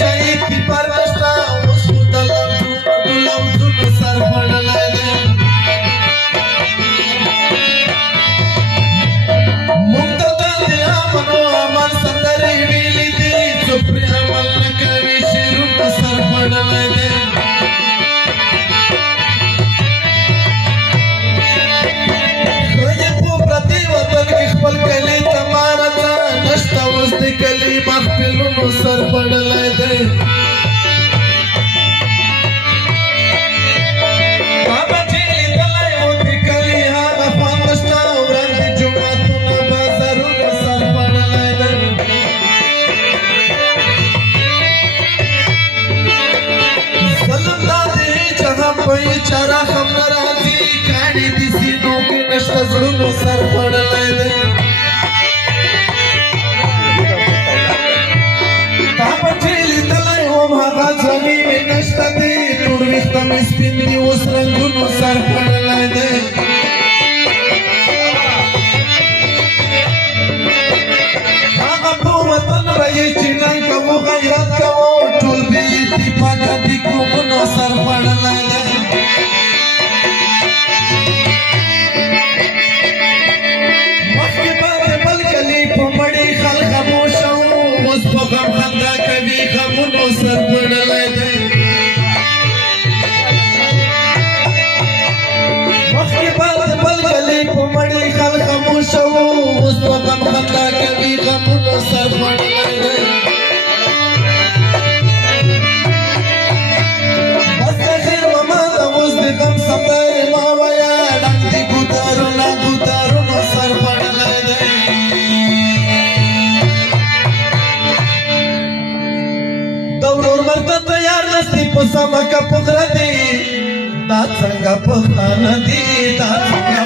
چای تی پرستا اوس دلم زونو سر پړلای دی مونږ ته د امنو امر سندرې ویلې دي چې پرې عمل نه کوي شیرونو سر پړلای دی خپل کلی تمہارا تا نشتا اوس د کلی محفلونو سر پړلای دی بابا چې لیدلی و د کلی هغه خوند نشته وړاندې جوماتونه بازارونو سر پړلای دی ظلم دا د هېچ هم په چاره هم نه راځي کاڼي د سینو کې نشته زړونو سر پړلای دی ځواني مې نشته دی نور ویښته مې سپین دي اوس رنګونو سر پړلی دی هغه په وطن به یې چې ننګ کوو غیرت کوو ټول بې اتفاقه د قومونو سر پړلی دی مخکې به د بل کلي په مړي خلک خاموشه وو اوس په غم خندا کوي غمونو سر پړلی دی مخکې به د بل کلي په مړي خلک خاموشه وو اوس په غم خندا کوي غمونو سر پړلی دی بس د خیر ماما د اوس د غم سندرې ما وایه ډک د ګودارونو سر پړلی دی د ورور مرته تیار نستی په سمه که په غره دی دا څنګه پښتانه دي دا څنګه